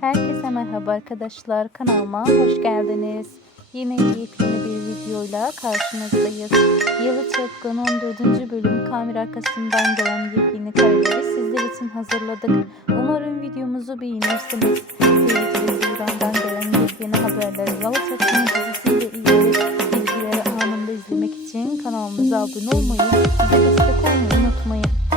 Herkese merhaba arkadaşlar. Kanalıma hoş geldiniz. Yine yepyeni bir videoyla karşınızdayız. Yalı Çapkın 14. bölüm kamera arkasından gelen yepyeni kareleri sizler için hazırladık. Umarım videomuzu beğenirsiniz. Seyircilerimiz İran'dan gelen yepyeni haberler Yalı Çapkın dizisiyle ilgili bilgileri anında izlemek için kanalımıza abone olmayı, bize destek olmayı unutmayın.